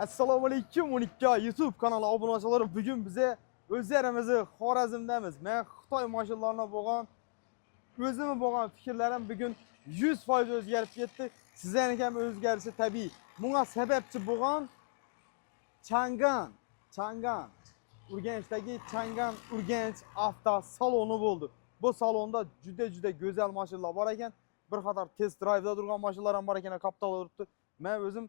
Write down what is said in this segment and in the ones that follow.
Assalomu alaykum 12 YouTube kanali obunachilari. Bugun bize o'zlarimizni Xorazmdamiz. Men Xitoy mashinalarini bo'lgan o'zimni bo'lgan fikrlarim bugun 100% o'zgarib ketdi. Sizlarning ham o'zgarishi tabiiy. Bunga sababchi bo'lgan Chang'an. Urganchdagi Chang'an Urganch avto saloni bo'ldi. Bu salonda juda go'zal mashinalar bor ekan. Bir qator test drive'da turgan mashinalar ham bor ekan, kapital turibdi. Men o'zim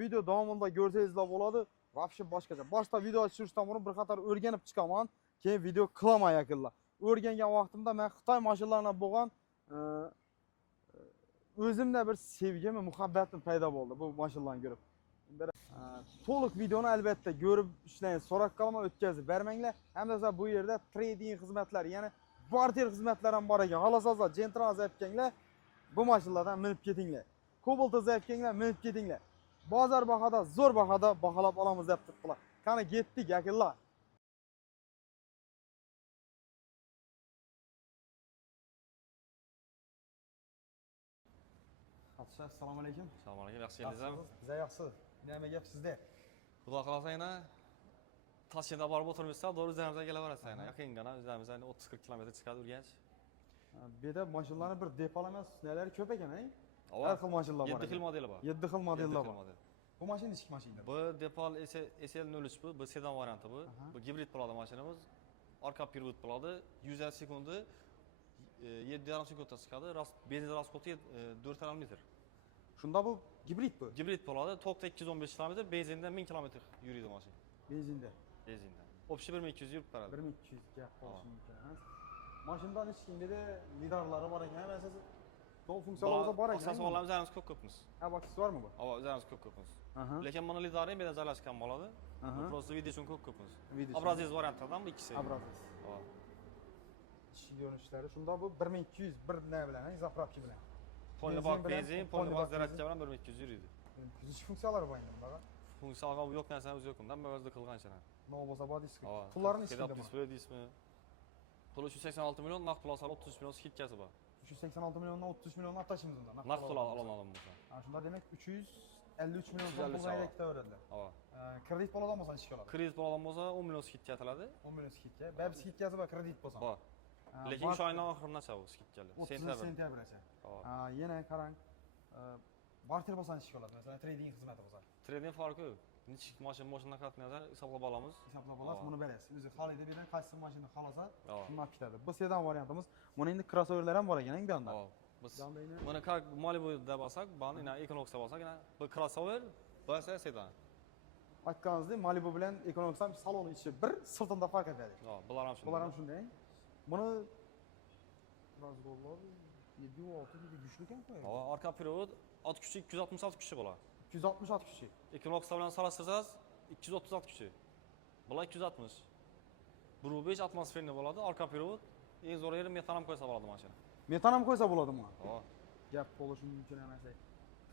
video davomida ko'rsangizlar bo'ladi. Vobshe boshqacha. Boshda video tushirishdan burun bir qator o'rganib chiqaman, keyin video qilaman yaqinlar. O'rgangan vaqtimda men Xitoy mashinalarini bo'lgan o'zimda bir sevgimi, muhabbatim paydo bo'ldi bu mashinalarni ko'rib. To'liq videoni albatta ko'rib ishlang, so'rab qolaman, o'tkazib bermanglar. Hamda bu yerda trading xizmatlari, ya'ni barter xizmatlari ham bor ekan. Xohlasangiz Gentra zapkanglar, bu mashinalardan minib ketinglar. Cobalt zapkanglar, minib ketinglar. Bozor bahada, zo'r bahada baholab olamiz deb turibdilar. Qani ketdik yaqinlar. Assalomu alaykum. Assalomu alaykum, yaxshi keldingizmi? Biz yaxshi. Nima gap sizda? Xudo xolasa yana Toshkentda borib o'tirmizsa, to'g'ri o'zlarimizga kelaverasiz yana. Yaqingana o'zlarimizga 30-40 kilometr chiqadi Urganch. Bu yerda mashinalarni bir depol emas, nalari ko'p ekan, har xil mashinalar bor. 7 xil modeli bor. 7 xil modellar bor. Bu mashina ichki mashina. Bu Depol SL03 bu sedan varianti bu. Bu gibrid bo'ladi mashinamiz. Orqa pirvod bo'ladi. 100 sekundi 7,5 sekundda chiqadi. Benzin rasxodi 4,5 litr. Shunda bu gibrid bu. Gibrid bo'ladi. To'qda 215 km, benzinda 1000 km yuradi mashina. Benzinda. Obshi 1200 yurib beradi. 1200 ga qo'yish mumkin emas. Mashinadan hech kimda lidarlari bor ekan, asosan to'liq funksiyalar bor ekan. Asosan olamiz, o'zimiz ko'p-ko'pmiz. Ha, aksessuarmi bu? Ha, o'zimiz ko'p-ko'pmiz. Lekin buni lidari ham bilan joylashgan bo'ladi. Просто videochun ko'p-ko'pmiz. Obrazsiz variantlardan bu ikkisi. Obrazsiz. Ha. Ichki ko'rinishlari shunda bu 1200 bir nima bilan, zapravka bilan. Polni bak benzin, polni bak zaryadka bilan 1200 yuradi. Ichki funksiyalari bor endi bunaqa. Funksiyalar yo'q narsamiz yo'q. Undan ba'zida qilganchalar. Nima bo'lsa bor deysiz. Pullarni ichida display deysizmi? Pul 386 million, naqd pul olsa 30 million skitkasi bor. 386 milliondan 30 million atashimiz undan. Naqd pul ololmadim bo'lsa. Ha, shunda demak 353 million so'm pulga ketaveradi. Ha. Kredit bo'ladigan bo'lsa ichki oladi. Kredit bo'ladigan bo'lsa 10 million skitka ataladi. 10 million skitka. Ba'zi skitkasi bor, kredit bo'lsa. Bor. Lekin shu oyning oxirigacha bu skitkalar. Sentyabrgacha. Ha, yana qarang. Barter bo'lsa ichki oladi, masalan, trading xizmati bo'lsa. Trading farqi yo'q. Nechik mashina qatnazar hisoblab olamiz. Hisoblab olasiz, buni berasiz. O'zi xolida bergan qaysi mashina xolasa, shundan olib ketadi. Bu sedan variantimiz. Buni endi crossoverlar ham bor ekan, bu yoqda. Biz mana как Malibu deb olsak, bani ina Equinox deb olsak, ina bu crossover, bu esa sedan. Aytganingizdek, Malibu bilan Equinox ham salon ichi bir, sirtida farq etadi. Bular ham shunday. Bular ham shunday. Buni razgollar 7-6 gibi güçlü ekan qo'yadi. Orqa pirvod ot kuchi 266 kuchi bo'ladi. 266 kuchi. Equinox bilan solishtirsangiz 236 kuchi. Bular 260. 1.5 atmosferni bo'ladi, orqa pirvod. Eng zo'r yeri metan ham qo'ysa bo'ladi mashina. Metan ham qo'ysa bo'ladimi? Ha. Gap bo'lishi mumkin emas.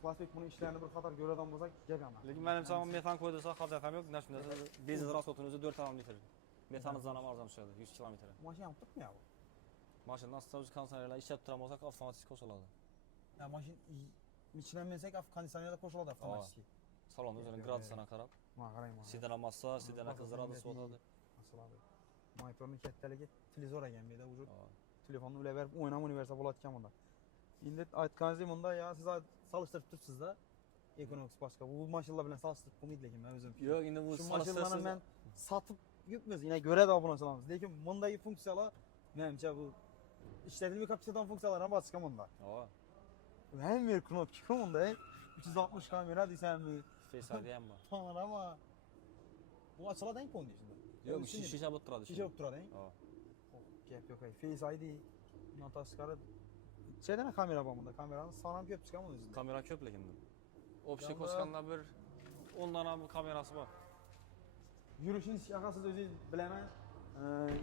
Plastik buni ishlarini bir qator ko'radigan bo'lsak, gap emas. Lekin menimcha metan qo'y desa hojat ham yo'q. Shunda benzin rasxodini o'zi 4,5 litr. Metanizdan ham arzon tushadi 100 km. Mashina ham turibmi bu? Mashina aslida konditsionerlar ishlab turgan bo'lsak, avtomatik qo'shiladi. Ha, mashina ichidan mensak, konditsionerlar qo'shiladi avtomatik. Salonni o'zining gradusini qarab. Ma qarayman. Sidana massa, sidana qizdiradi, sotadi. Masalan, monitorning kattaligi televizor ekan bu yerda vujud. Telefonni ulab berib o'ynab-o'ynaversa bo'ladigan bunda. Endi aytganingizdek, bunda ya siz solishtirib turibsiz-da. Equinox boshqa. Bu mashinalar bilan solishtirib qo'ymaydi lekin men o'zim. Yo'q, endi bu mashinalarni men sotib yuribmiz, yana ko'radi obunachilarimiz. Lekin bundagi funksiyalar menimcha bu ishlatilgan kapsidan funksiyalar ham boshqa bunda. Ha. Hamma knopka bunda. 360 kamera deysizmi? Face ID ham bor. Panorama. Bu ochiladigan ko'ndi shunda. Yo'q, shisha bo'lib turadi. Shisha bo'lib turadi. Ha. Gap yo'q. Face ID bundan tashqari chedana kamera bor bunda. Kamerani soni ham ko'p chiqqan o'zida. Kamera ko'p lekin. Общий qo'shganda bir 10 dona kamerasi bor. Yurishini siz o'zingiz bilaman.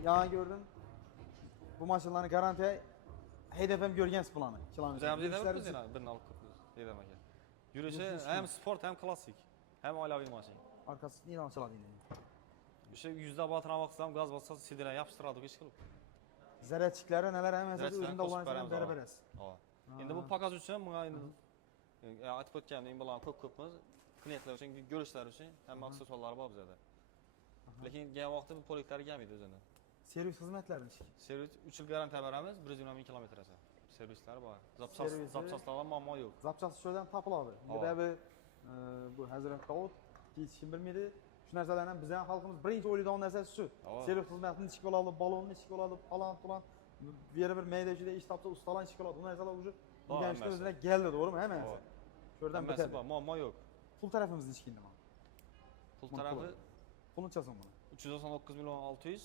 Yangi ko'rdim. Bu mashinalarni garantiya haydab ham ko'rgansiz bularni. Biz ham birini olib ketdik. Dedim aka. Yurishi ham sport, ham klassik, ham oilaviy mashina. Arkasi nima ochiladi endi? O'sha 100 da batıran vaqtdan gaz bassa sidra yapıştıradi hech qilib. Zaryadchiklari nelar ham o'zida ulansa berasiz. Ha. Endi bu pokaz uchun menga endi aytib o'tganim bularni ko'p-ko'pmiz. klientlar uchun, görüşlər uchun hamma aksessuarlar bor bizda. Lekin gen vaqtda bu poliklar gelmeydi o'zini. Servis xizmatlari nechki? Servis 3 yil garantiya beramiz, 120 ming kilometr esa. Servislar bor. Servisi- Zapchastlar muammo yo'q. Zapchast joydan topiladi. Sababi bu Hazrat Davud yetishim bilmaydi. Shu narsalardan biz ham xalqimiz birinchi o'ylaydigan narsasi shu. Servis xizmatini ichki oladi, balonni ichki oladi, falan. Bir mayda ichida ish topsa ustalar ichki oladi. Bu narsalar уже o'rganishdan o'zina keldi, to'g'rimi? Hammasi. Shu yerdan bitadi. Bor, muammo yo'q. Pul tarafimizni ichki nima? Pul tarafi Puluncha so'm buni. 399 milyon 600.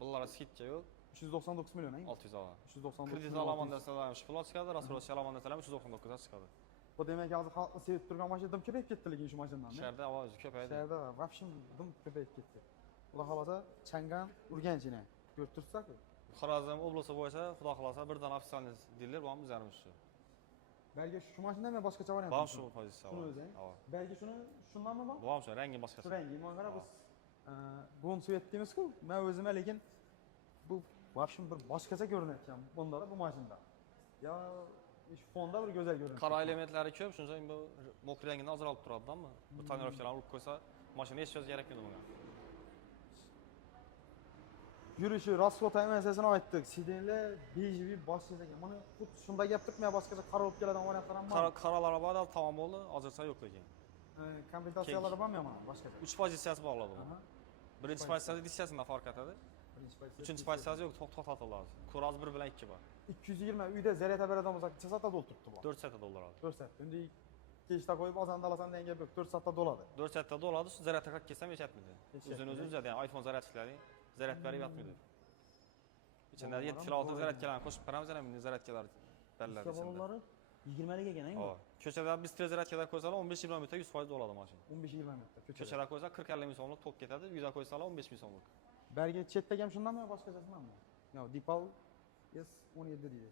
Bunlara skidcha yo'q. 399 million, 600 ava. 399. Kredit alaman desalar shu pul chiqadi, rasprodasiya alaman desalar 399 ga chiqadi. Bu demak hozir xalqni sevib turgan mashina dim ko'payib ketdi lekin shu mashinadan. Shaharda ovozi ko'paydi. Shaharda вообще dim ko'payib ketdi. Xudo xolasa Changan Urganchini ko'rib tursak-ku. Xorazm oblosi bo'yicha xudo xolasa birdan ofitsialniy dillar bu ham bizlarimiz shu. Balki shu mashinadan men boshqacha variant. Bu ham shu pozitsiya. Shuni o'zi. Balki shundanmi bor? Bu ham shu, rangi boshqacha. Shu rangi. Mana qarab biz gon svet deymiz-ku. Men o'zimga lekin bu вообще bir boshqacha ko'rinayotgan bunda bu mashinada. Ya ish fonda bir go'zal ko'rinadi. Qora elementlari ko'p, shuncha bu mokr rangidan ajralib turadi-mi? Bu tonirovkalarni urib qo'ysa, mashina hech narsa kerak yo'q bunga. Yurishi, rasxod MSS'ini aytdik. Sidenlar bejivi boshqacha ekan. Mana xuddi shunda gap turibmi, boshqacha qaralib keladigan variantlar ham bor. Qaralar bor, tamom bo'ldi, hozircha yo'q lekin. Komplektatsiyalari bormi mana boshqacha? 3 pozitsiyasi bor bu. Birinchi pozitsiyada dissiyasida farq etadi. Uchinchi pozitsiyasi yo'q, to'xtatiladi. Kuraz 1 bilan 2 bor. 220 uyda zaryad beradigan bo'lsak, necha soatda to'ltiribdi bu? 4 soatda dolaradi. 4 soat. Endi kechda qo'yib olsam, dalasam degan gap yo'q. 4 soatda doladi. 4 soatda doladi, shu zaryadga qilib kelsam yetmaydi. O'zini uzadi, ya'ni iPhone zaryadchiklari zaryad berib yotmaydi. İçinde 7 kilo zaryadkalarni qo'shib beramiz, yana zaryadkalar beriladi. Bolalar 20 lik ekan, ha? Ko'chada biz tez zaryadkalar qo'ysalar 15 km 100% doladi mashina. 15-20 minutda ko'chada qo'ysa 40-50 ming so'mlik tok ketadi, uyda qo'ysalar 15 ming so'mlik. Berga chetdagi ham shundanmi, boshqachasidanmi? Yo, Dipal S17 deydi.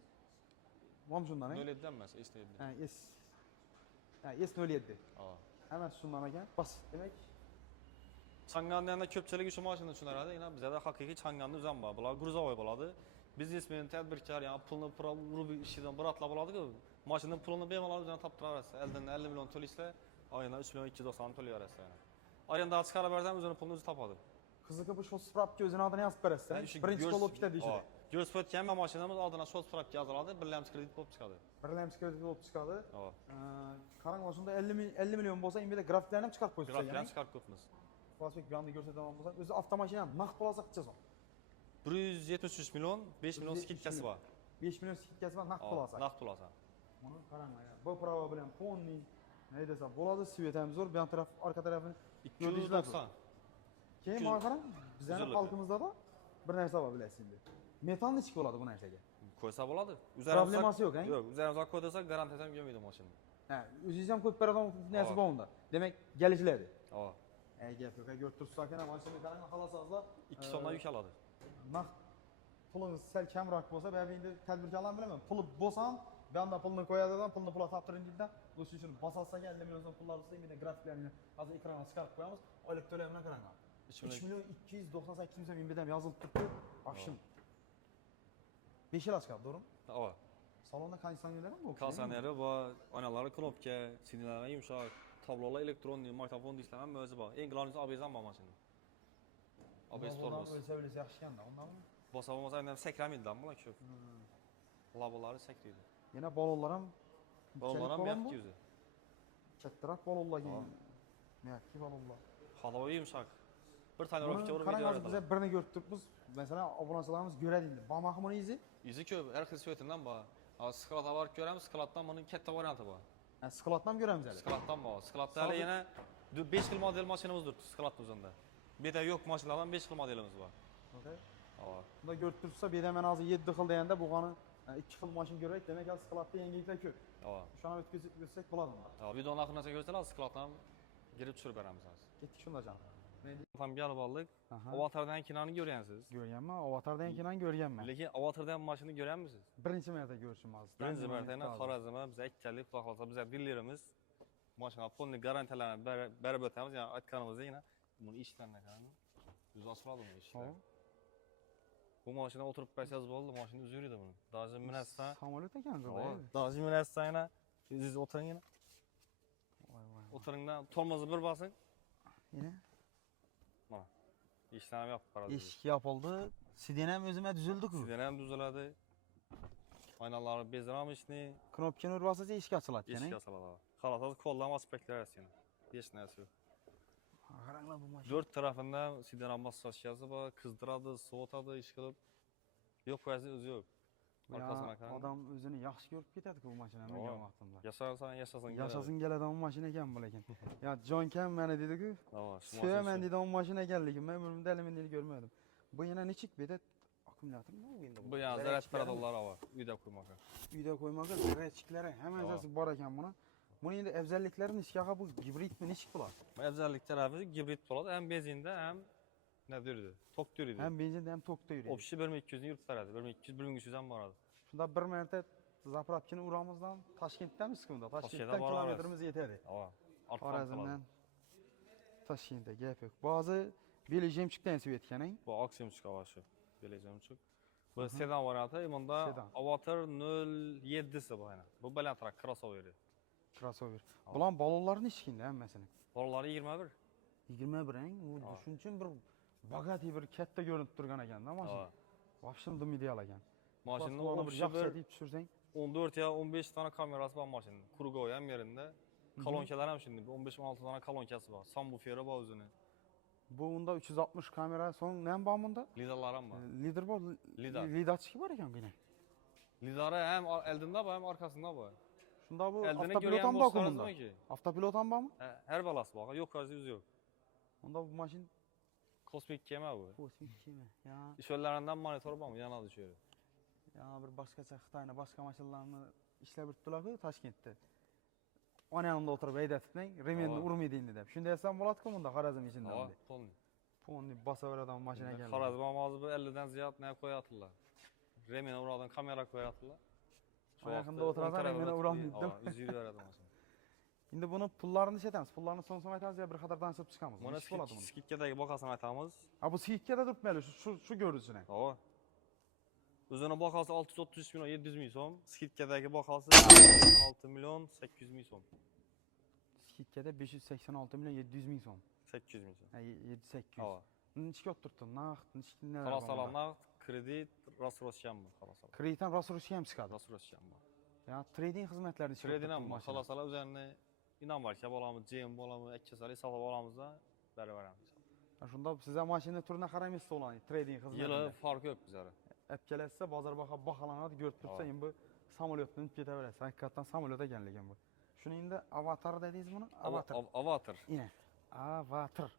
Ham shundan, 07 dan emas, S7. Ha, S07. Ha. Hammasi shundan ekan. Bas, demak Changanda yana ko'pchilik shu mashinani tushunaradi. Yana bizda haqiqiy Changanda uzan bor. Bular gruzovoy bo'ladi. Biznesmen, tadbirkor, yani pulni urib ishidan biratlab oladi-ku. Mashinaning pulini bemalol o'zini topib turaverasiz. Eldan 50 million to'laysiz, oyina 3 million 290 to'layverasiz yani. Arendaga chiqarib bersam o'zini pulini o'zi topadi. Qiziqi bu shot spravka o'zini adini yozib berasiz. Birinchi qo'lib ketadi deyishadi. Ko'rsatib o'tgan mashinamiz oldidan shot spravka yoziladi, birlamchi kredit bo'lib chiqadi. Birlamchi kredit bo'lib chiqadi. Qarang, o'shunda 50 million bo'lsa, endi grafiklarni ham chiqarib qo'ysiz. Grafiklarni chiqarib qo'yibmiz. Fosfik bu yoqda ko'rsataman bo'lsa, o'zi avtomashina naqd pul olsa qancha so'm? 173 million, 5 million skidkasi bor. 5 million skidkasi bor, naqd pul olsa. Naqd pul olsa. Buni qarang, bu prava bilan polni nima desam bo'ladi, svet ham zo'r, bu taraf, orqa tarafini 290. Keyin mana qarang, bizning xalqimizda da bir narsa bor, bilasizmi endi. Metanni ichki bo'ladi bu narsaga. Qo'ysa bo'ladi. Problemasi yo'q, yo'q, o'zlarimizga qo'ydirsak garantiya ham bermaydi mashina. Ha, o'zingiz ham qo'yib beradigan narsa bor unda. Demak, kelishiladi. Ha. Gap yo'q, ko'rib tursiz ekan, mashina qarang, xohlasangizlar 2 so'mdan yuk oladi. Naqd pulingiz sal kamroq bo'lsa, bu endi tadbirkorlarni bilaman. Puli bo'lsa ham, bu yerda pulni qo'yadidan, pulni toptiring deydi-da. O'sha uchun bosalsaga 50 million so'm pullar bo'lsa, endi grafiklarni hozir ekranga chiqarib qo'yamiz. Oylik to'layman qarang. 3 million 298 ming so'm endi ham yozilib turibdi. Afshim. 5 yil chiqadi, to'g'rimi? Ha. Salonda konditsionerlar ham bor. Konditsioneri bor, oynalari knopka, sinirlari yumshoq, tablolar elektronniy, mikrofon deyishlar ham o'zi bor. Eng g'alati ABS ham bor mashina. ABS tormoz. O'lsa yaxshi-kanda, undami? Bosa bo'lmasa ham sakramaydi ham bular ko'p. Labolari sakraydi. Yana balonlar ham mehki o'zi. Kattaroq balonlarga. Mehki balonlar. Haloyi yumshoq. Bir tonirovka urib beradi. Biz birini ko'rib turibmiz. Masalan, obunachilarimiz ko'radi endi. Bormi buni izi? Izi ko'p, har xil svetidan bor. Sklatdan borib ko'ramiz, sklatdan buning katta varianti bor. Sklatdan ham ko'ramiz hali. Sklatdan bor. Sklatda hali yana 5 xil model mashinamiz turibdi, sklat o'zida. Beda yo'q mashinalardan 5 xil modelimiz bor. Okay. Ha. Bunda ko'rib turibsa, beda men hozir 7 xil deganda bo'lgani 2 xil mashina ko'raylik. Demak, hozir sklatda yangiliklar ko'p. Ha. Shuni o'tkazsak bo'ladi unda. Ha, videoni oxirigacha ko'rsalar, sklatdan girib tushirib beramiz hozir. Ketdik shunda jon. Ham gelib oldik. Avatardan kinoni ko'rgansiz? Ko'rganman, Avatardan kinoni ko'rganman. Lekin Avatardan mashina ko'rganmisiz? Birinchi marta ko'rishim hozir. Birinchi marta Xorazmda biz aytganlik, xudo xolasa biz dillerimiz mashina pulni garantiyalarini berib o'tamiz. Ya'ni aytganimizda yana buni eshiklardan qarang. O'zi ochiladi bu eshiklar. Bu mashina o'tirib qo'ysangiz bo'ldi, mashina o'zi yuradi buni. Даже minasdan samolyot ekan-da. Даже minasdan yana o'zingiz o'tiring yana. Voy voy. O'tiringdan tormozni bir basing. Yine Mana. Eshiklarni ham yopib qo'yadi. eshik yopildi. Sidin ham o'zima tuzildi-ku. Sizlar ham tuzaladi. Aynalari bezramishni, Knopkani urib olsangiz eshik ochiladi eshik ekan. asaladi. Qarasa qo'ldan aspektlar asini. Hech narsa yo'q. Qaranglar bu mashina. 4 tarafidan sidran massajchasi bor, qizdiradi, sovutadi, ish qilib. Yo'q qo'yasiz o'zi yo'q. Orqasına qarang. Odam o'zini yaxshi ko'rib ketadi-ku bu mashinani mingan vaqtimda. Yashasin. Yashasing keladigan mashina ekan bu lekin. Ya Jonkam mana dedi-ku. Sevaman dedi o mashina ekanligini men buni daliminini ko'rmadim. Bu yana nechik bedat akkumulyatormi bu endi? Bu yana zaryadkalar bor, uyda qo'ymoq. Uyda qo'ymoq, zaryadchiklari hammasi bor ekan buni. Buni endi afzalliklari nechkaga bu gibridmi nechik bo'ladi? Bu afzallik tarafi gibrid bo'ladi, ham benzinda, ham nima yuradi? Tokda yuradi. Ham benzinda ham tokda yuradi. Общий 1200 ni yuritib beradi. 1200 1300 ham boradi. Shunda bir marta zapravkani uramizdan Toshkentdamiz-ku unda. Toshkentdan kilometrimiz yetadi. Xorazmdan Toshkentga gap yo'q. Ba'zi Belejemchikdan sib etganing. Bu Aksimchik avashi. Belejemchik. Bu sedan varianti, bunda Avatar 07si bu yana. Bu balandroq crossover. Crossover. Bular balonlar nechkinda hammasini? Bolalari 21. 21 ang. U shuning uchun bir bagati bir katta ko'rinib turgan ekanda mashina. Vaqtim dim ideal ekan. Mashinani bir yaxshi deb tushirsang 14 ya 15 tane kamerası bor mashinada. Krugoy ham yerinde. Kolonkalar ham shunday. 15-16 tane kolonkasi bor. Subwooferi bor o'zini. Bu unda 360 kamera so'ng nima bor bunda? Lidarlar ham bor. Lider bor. Lidarchiki bor ekan buni. Lidari ham oldinda bor, ham orqasida bor. Shunda bu avtopilot ham bormi bunda? Avtopilot ham bormi? Har balasi bor. Yo'q, hozir yo'q. Unda bu mashina kosmik kema bu. Kosmik kema. Ya. Ishlardan monitor bormi? Yanadi shu yerda. Ya bir boshqacha Xitoyning boshqa mashinalarni ishlab turibdilar-ku Toshkentda. Ona yanında o'tirib aydatibning, remenni urmaydi endi deb. Shunday desam bo'ladi-ku bunda Xorazm ichida. Ponni basaveradigan mashina ekan. Xorazm hozir bu 50 dan ziyod nima qo'yatdilar. Remen uradigan kamera qo'yatdilar. Shu yaqinda o'tirasan remeni urolmaydi. Yuz beradi mashina. Endi buni pullarini nechaytamiz? Pullarini so'ng aytamiz ya bir qatordan olib chiqamiz. Mana skitkadagi bahosini aytamiz. Ha bu skitkada turibmaydi, shu ko'rinishini. O'zini bahosi 633 million 700 ming so'm, skitkadagi bahosi 86 million 800 ming so'm. Skitkada 586 million 700 ming so'm. 800 ming so'm. Ha 7-800. Nechga olib turibdi? Naqd, nechga? Xalosalar naqd, kredit, rassrossiyan bor xalosalar. Kreditdan rassrossiya ham chiqadi. Rassrossiyan bor. Ya trading xizmatlarini trading ham bor. Xalosalar o'zlarini inomarka bo'lamiz, JM bo'lamiz, akkesariy sotib olamizda baravaramiz. Shunda siz ham mashina turiga qaramaysiz o'g'lani, trading xizmati. Yili farq yo'q bizlar. Olib kelasiz, bozor baholanadi, ko'rib tursa, endi bu samolyotdan o'tib ketaverasiz. Haqiqatan samolyot ekanligi bu. Shuni endi avatar dedingiz buni? Avatar. Ina. Avatar.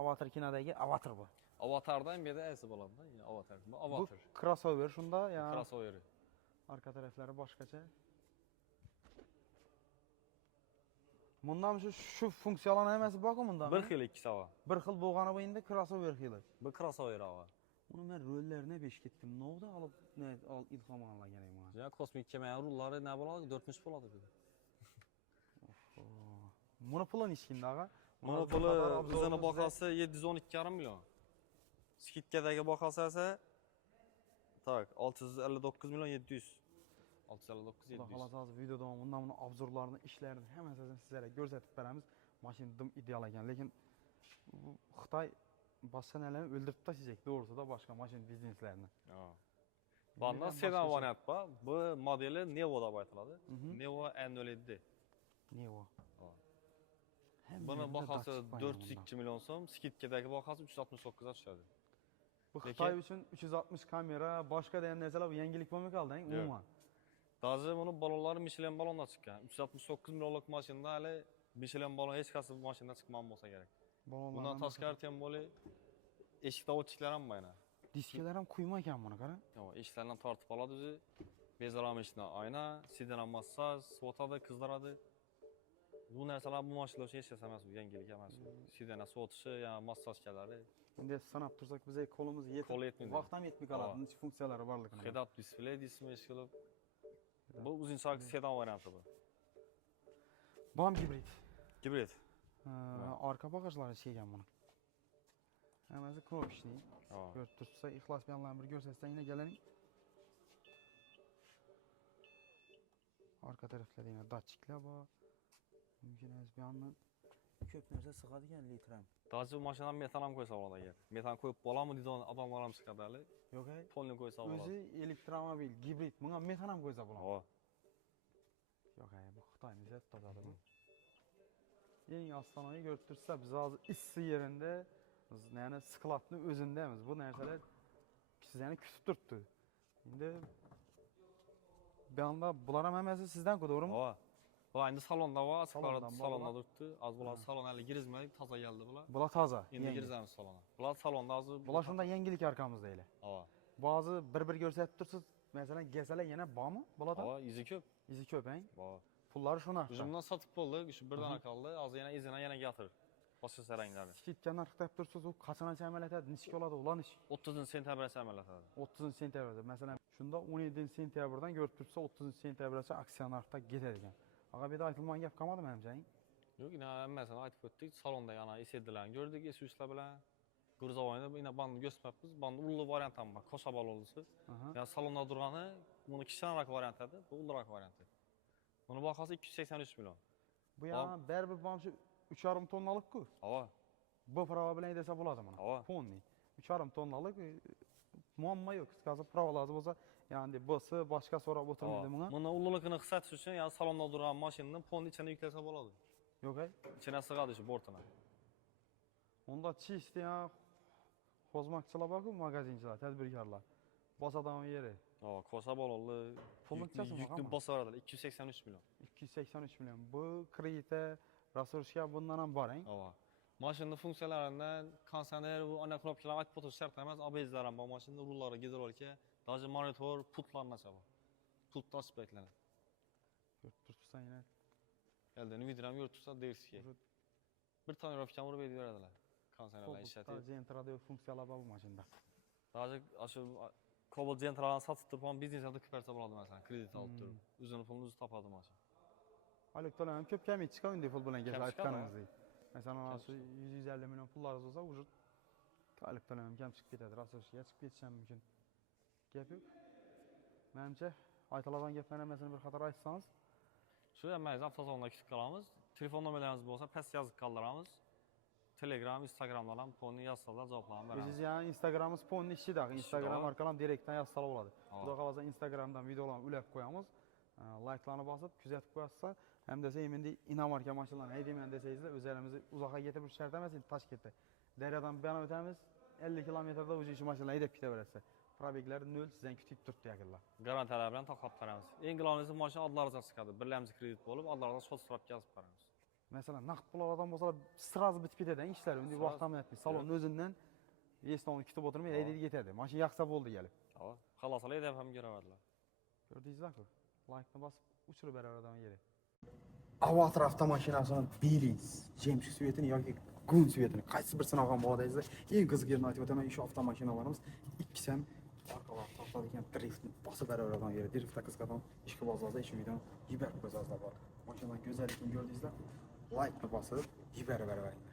Avatar kinodagi avatar bu. Avatardan bir de esi bo'ladi-da, yine avatar. Bu avatar. Bu crossover shunda, ya. Crossover. Arka taraflari boshqacha. Bundan shu funksiyalarning hammasi bormi bunda? Bir xil ikki sava. Bir xil bo'lgani bu endi crossover xili. Bu crossover ava. Uni men rollarni besh ketdim. Noda olib ilhom olgan edim. Ya kosmik kema rullari ne bo'ladi? 4 bo'ladi bu. Buni puli nechkinda ag'a? Buni puli o'zining bahosi 712,5 million. Skitkadagi bahosi esa tak 659 million 700. 659 700. Xolos hozir videoda bundan buni obzorlarini, ishlarini hammasini sizlarga ko'rsatib beramiz. Mashina dim ideal ekan, lekin Xitoy boshqa nalarni o'ldirib tashlayacak, to'g'risida boshqa mashina bizneslarni. Bunda sedan variant bor. Bu modeli Nevo deb aytiladi. Nevo N07. Nevo. Buni bahosi 402 million so'm, skitkadagi bahosi 369 ga tushadi. Bu Xitoy uchun 360 kamera, boshqa da ham narsalar yangilik bo'lmay qoldi, umuman. Dazi buni balonlari Michelin balondan chiqqan. 369 millionlik mashinada hali Michelin balon hech qaysi mashinada chiqmagan bo'lsa kerak. Bundan tashqari ham bo'li eshik davotchiklar ham bor yana. Diskalar ham quyma ekan buni, qara. Yo'q, eshiklardan tortib oladi o'zi. Bezramishni oyna, sidan massaj, sovutadi, qizdiradi. Bu narsalar bu mashinalar uchun hech narsa emas, bu yangilik emas. Sidana sovutishi, ya massajkalari. Endi sanab tursak bizga qo'limiz yetmaydi. Vaqt ham yetmay qoladi, necha funksiyalari borligini. Head-up display dismi ishqilib. Bu uzunchalik sedan varianti bu. Bom gibrid. Gibrid. Arka bagajlari kelgan buni. Hammasi kropishni. Ko'rib tursa, ixlos bilan bir ko'rsatsanglar galaning. Arka taraflarda yana datchiklar bor. Mümkün emas. Bu yandan ko'p narsa sig'adi ekan litram. Daha maşından metan ham koysa bo'ladi agar. Metan koyib bo'ladimi deydi odamlar ham chiqadi hali. Yo'q, Polni koysa bo'ladi. o'zi elektromobil, gibrid. Bunga metan ham qo'ysa bo'ladi. Havo. Yo'q, bu Xitoyning zot tozadi bu. Eng ostonani ko'rib tursa, biz hozir issi yerinde, biz yani skladning o'zindamiz. Bu narsalar sizlarni kutib turibdi. Endi bu yanda bular ham hammasi sizdan-ku, to'g'rimi? Havo. Bular endi salonda va Salondan salonda turibdi. Az bular salon hali girizmadik, toza keldi bular. Bular toza. Endi girizamiz salonga. Bular salonda hozir. Bular shunda yangilik arkamizda edi. Havo. Ba'zi bir ko'rsatib tursiz, masalan, gelsalar yana bormi? Bulardan? Havo, izi ko'p. Izi ko'p, ha? Havo. Pullari shuna. O'zimdan sotib bo'ldik, shu bir dona qoldi. Hozir yana getir. Boshqa saranglarni. Ketgan narx deb tursiz, u qachongacha amal etadi? Nechga oladi ular ish? 30-sentyabrgacha amal etadi. 30-sentyabrda. Masalan, shunda 17-sentyabrdan ko'rib tursa, 30-sentyabrgacha aksiya narxda ketadi ekan. Aga bir de aytılmagan gap qolmadimi menimcha? Yo'q, ina hammasini aytib o'tdik. Salonda yana esedlarni ko'rdik, esuishlar bilan. Gurzavoyda ina bandni ko'rsatmayapmiz. Band ulli variant ham bor, qo'sha balonlisi. Ya salonda turgani, buni kichikroq variant edi, bu ulliroq variant. Buni bahosi 283 million. Bu yana baribir bu ham shu 3,5 tonnalikku. Havo. Bu prava bilan desa bo'ladi mana. Havo. Ponni. 3,5 tonnalik muammo yo'q. Hozir prava lazım bo'lsa, ya'ni bo'si boshqa so'rab o'tirmaydi bunga. Buni ulliligini qisqartirish uchun ya salonda turgan mashinani ponni ichine yuklasa bo'ladi. Yo'q, İçine sig'adi shu bortini. Unda chist ya xozmakchilar borku, magazinchilar, tadbirkorlar. Bosadan yeri. Qo'sa bo'ladi. Pulni qisasi yukni bosaveradilar 283 million. 283 million. Bu kreditda rasurishga bundan ham bor, ha? Havo. Mashinning funksiyalaridan kondisioner, bu ana knopkalar aytib o'tish shart emas, obezlar ham bor mashinada, rullari, gidrolika, даже monitor, pultlargacha bor. Pult tasbeklar. Ko'rib turibsan yana. Eldeni videolarni ko'rib tursa, derski. Bir tonirovkani urib beradilar. Kondisionerlar ishlatib. Centrada funksiyalar bor bu mashinada. Даже shu Cobalt Central'dan satib turib, ham biznesda ko'parsa bo'ladi masalan, kredit olib turib. O'zini pulini o'zi topadi mashina. Alik to'lam ko'p kamay chiqadi endi pul bilan kelsa Kam chiqadi, aytganimizdek. Masalan, shu 150 million pullaringiz bo'lsa, ujur alik to'lam ham kam chiqib ketadi, rasurishga chiqib ketishi ham mumkin. Gap yo'q. Menimcha aytiladigan gaplarni hammasini bir qator aytsangiz, shu hammangizni avtozonda kutib qolamiz. Telefon nomerlaringiz bo'lsa, pastga yozib qoldiramiz. Telegram, Instagramdan ham ponni yozsalar javoblarni beramiz. o'zingiz yani Instagramimiz ponni ishida, Instagram orqali direktdan yozsalar bo'ladi. Xudo xolasa Instagramdan videolarni ulab qo'yamiz. Like'larni bosib, kuzatib qo'yasiz. Hem desa endi inomarka mashinalarni haydayman desangizlar, o'zlarimizni uzoqqa ketib bir shart emas, Toshkentda. Daryodan bu yana o'tamiz, 50 kilometrda o'zi shu mashinalar haydab ketaverasiz. Probeglar 0 sizdan kutib turibdi yaqinlar. Garantiyalar bilan taqob beramiz. Eng g'alonisi mashina odlarga chiqadi. Birlamchi kredit bo'lib, odlarga shot strap yozib beramiz. Masalan, naqd pul oladigan bo'lsalar, sразу bitib ketadi ishlar. Endi vaqt ham yetmaydi. Salonni o'zidan estovni kutib o'tirmay, haydaydi ketadi. Mashina yaxsa bo'ldi kelib. Havo. Xalosalar haydab ham kiraveradilar. Ko'rdingizlar-ku? Like-ni bosib, uchirib beraveradigan yeri. Avatar avtomashinasini Billings, James Suyetini yoki Gun Suyetini qaysi birisini olgan bo'ladingizlar? Eng qiziqarli aytib o'taman, shu avtomashinalarimiz ikkisi ham orqalar to'xtadigan driftni bosib beraveradigan yeri. Driftda qiziqadigan ishga bozorda ish videoni yuborib qo'yasizlar bor. Mashinaning go'zalligini ko'rdingizlar? Like-ni bosib yuborib beraveringlar.